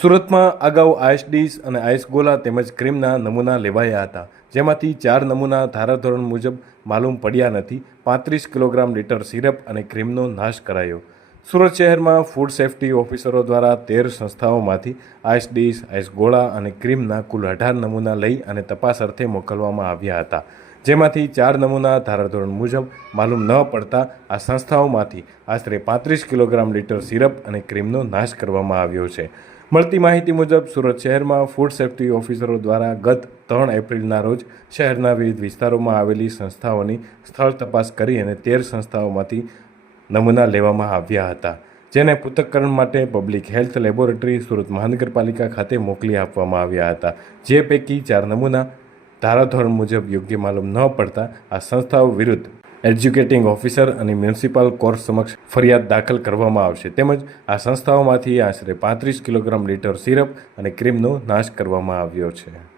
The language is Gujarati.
સુરતમાં અગાઉ આઈસ ડીશ અને આઈસ ગોલા તેમજ ક્રીમના નમૂના લેવાયા હતા, જેમાંથી ચાર નમૂના ધારાધોરણ મુજબ માલુમ પડ્યા નથી, પાંત્રીસ કિલોગ્રામ લીટર સિરપ અને ક્રીમનો નાશ કરાયો. સુરત શહેરમાં ફૂડ સેફ્ટી ઓફિસરો દ્વારા તેર સંસ્થાઓમાંથી આઈસ ડીશ, આઈસ ગોળા અને ક્રીમના કુલ અઢાર નમૂના લઈ અને તપાસ અર્થે મોકલવામાં આવ્યા હતા. જેમાંથી ચાર નમૂના ધારાધોરણ મુજબ માલુમ ન પડતા આ સંસ્થાઓમાંથી આશરે પાંત્રીસ કિલોગ્રામ લીટર સિરપ અને ક્રીમનો નાશ કરવામાં આવ્યો છે. મળતી માહિતી મુજબ સુરત શહેરમાં ફૂડ સેફ્ટી ઓફિસરો દ્વારા ગત ત્રણ એપ્રિલના રોજ શહેરના વિવિધ વિસ્તારોમાં આવેલી સંસ્થાઓની સ્થળ તપાસ કરી અને તેર સંસ્થાઓમાંથી નમૂના લેવામાં આવ્યા હતા, જેને પૃથક્કરણ માટે પબ્લિક હેલ્થ લેબોરેટરી સુરત મહાનગરપાલિકા ખાતે મોકલી આપવામાં આવ્યા હતા. જે પૈકી ચાર નમૂના ધારાધોરણ મુજબ યોગ્ય માલુમ ન પડતા આ સંસ્થાઓ વિરુદ્ધ એજ્યુકેટિંગ ઓફિસર અને મ્યુનિસિપલ કોર્ટ સમક્ષ ફરિયાદ દાખલ કરવામાં આવશે. તેમજ આ સંસ્થાઓમાંથી આશરે પાંત્રીસ કિલોગ્રામ લીટર સિરપ અને ક્રીમનો નાશ કરવામાં આવ્યો છે.